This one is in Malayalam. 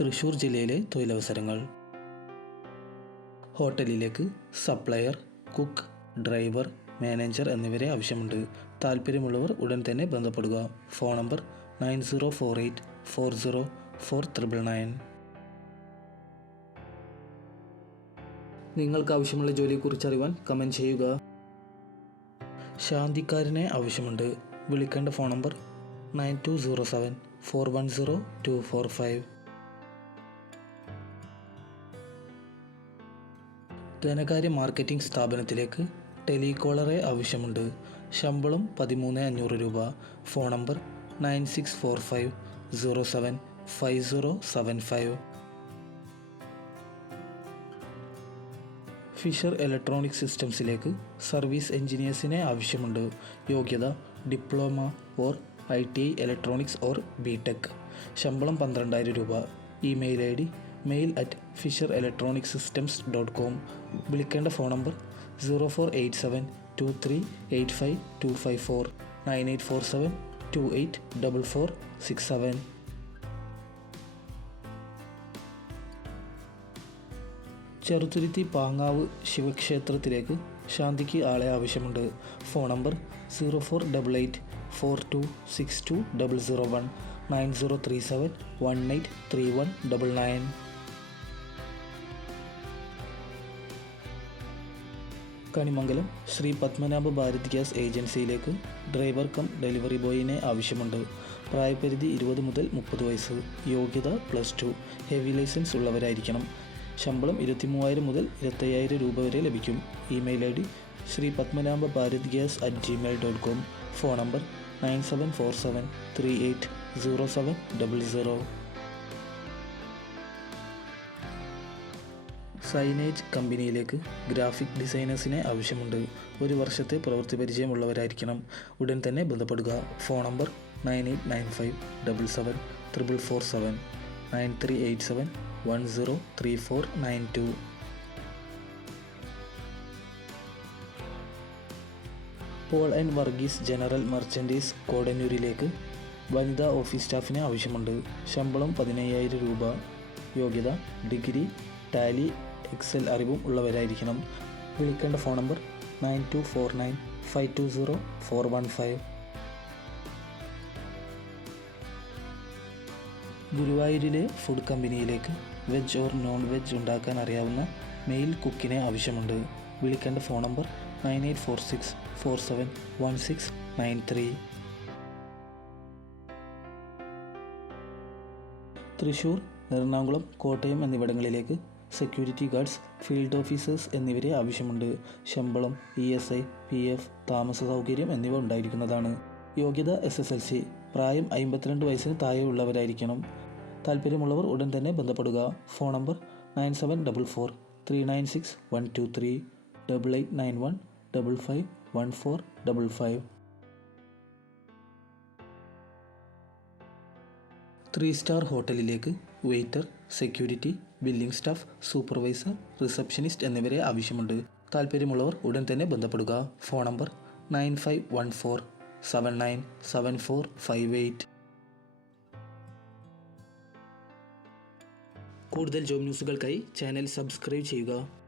തൃശ്ശൂർ ജില്ലയിലെ തൊഴിലവസരങ്ങൾ. ഹോട്ടലിലേക്ക് സപ്ലയർ കുക്ക് ഡ്രൈവർ മാനേജർ എന്നിവരെ ആവശ്യമുണ്ട്. താല്പര്യമുള്ളവർ ഉടൻ തന്നെ ബന്ധപ്പെടുക. Phone number nine zero four eight four zero four triple nine. നിങ്ങൾക്ക് ആവശ്യമുള്ള ജോലിയെക്കുറിച്ച് അറിയുവാൻ കമന്റ് ചെയ്യുക. ശാന്തിക്കാരനെ ആവശ്യമുണ്ട്. വിളിക്കേണ്ട phone number nine two zero seven four one zero two four five. ധനകാര്യ മാർക്കറ്റിംഗ് സ്ഥാപനത്തിലേക്ക് ടെലികോളറെ ആവശ്യമുണ്ട്. ശമ്പളം പതിമൂന്ന് അഞ്ഞൂറ് രൂപ. Phone number nine six four five zero seven five zero seven five. Fisher electronic സിസ്റ്റംസിലേക്ക് service എഞ്ചിനീയേഴ്സിനെ ആവശ്യമുണ്ട്. യോഗ്യത diploma or I T I electronics or B tech. ശമ്പളം പന്ത്രണ്ടായിരം രൂപ. Email I D mail at Fisher electronic systems dot com വിളിക്കേണ്ട phone number zero four eight seven two three eight five two five four nine eight four seven two eight double four six seven Cheruthuruthy Pangavu ശിവക്ഷേത്രത്തിലേക്ക് ശാന്തിക്ക് ആളെ ആവശ്യമുണ്ട്. Phone number zero four double eight four two six two double zero one nine zero three seven one eight three one double nine Kanimangalam Sree Padmanabha Bharat gas ഏജൻസിയിലേക്ക് driver cum delivery ബോയിനെ ആവശ്യമുണ്ട്. പ്രായപരിധി ഇരുപത് മുതൽ മുപ്പത് വയസ്സ്. യോഗ്യത പ്ലസ് ടു. ഹെവി ലൈസൻസ് ഉള്ളവരായിരിക്കണം. ശമ്പളം ഇരുപത്തി മൂവായിരം മുതൽ ഇരുപത്തയ്യായിരം രൂപ വരെ ലഭിക്കും. Email I D Shri Padmanabha Bharat gas at Gmail dot com phone number nine seven four seven three eight zero seven double zero. Signage കമ്പനിയിലേക്ക് ഗ്രാഫിക് ഡിസൈനേഴ്സിനെ ആവശ്യമുണ്ട്. ഒരു വർഷത്തെ പ്രവൃത്തി പരിചയമുള്ളവരായിരിക്കണം. ഉടൻ തന്നെ ബന്ധപ്പെടുക. Phone number nine eight nine five double seven triple four seven nine three eight seven one zero three four nine two. Paul and Varghese general merchandise കോടന്നൂരിലേക്ക് വനിതാ ഓഫീസ് സ്റ്റാഫിനെ ആവശ്യമുണ്ട്. ശമ്പളം പതിനയ്യായിരം രൂപ. യോഗ്യത ഡിഗ്രി ടാലി എക്സൽ അറിവും ഉള്ളവരായിരിക്കണം. വിളിക്കേണ്ട phone number nine two four nine five two zero four one five. ഗുരുവായൂരിലെ ഫുഡ് കമ്പനിയിലേക്ക് വെജ് ഓർ നോൺ വെജ് ഉണ്ടാക്കാൻ അറിയാവുന്ന മെയിൽ കുക്കിനെ ആവശ്യമുണ്ട്. വിളിക്കേണ്ട phone number nine eight four six four seven one six nine three. Thrissur Ernakulam Kottayam എന്നിവിടങ്ങളിലേക്ക് സെക്യൂരിറ്റി ഗാർഡ്സ് ഫീൽഡ് ഓഫീസേഴ്സ് എന്നിവരെ ആവശ്യമുണ്ട്. ശമ്പളം E S I P F താമസ സൗകര്യം എന്നിവ ഉണ്ടായിരിക്കുന്നതാണ്. യോഗ്യത എസ് എസ് എൽ സി. പ്രായം അമ്പത്തിരണ്ട് വയസ്സിന് താഴെയുള്ളവരായിരിക്കണം. താല്പര്യമുള്ളവർ ഉടൻ തന്നെ ബന്ധപ്പെടുക. Phone number nine seven double four three nine six one two three double eight nine one double five one four double five. Three star ഹോട്ടലിലേക്ക് waiter security billing staff supervisor receptionist എന്നിവരെ ആവശ്യമുണ്ട്. താല്പര്യമുള്ളവർ ഉടൻ തന്നെ ബന്ധപ്പെടുക. Phone number nine five one four seven nine seven four five eight. കൂടുതൽ ജോബ് ന്യൂസുകൾക്കായി ചാനൽ സബ്സ്ക്രൈബ് ചെയ്യുക.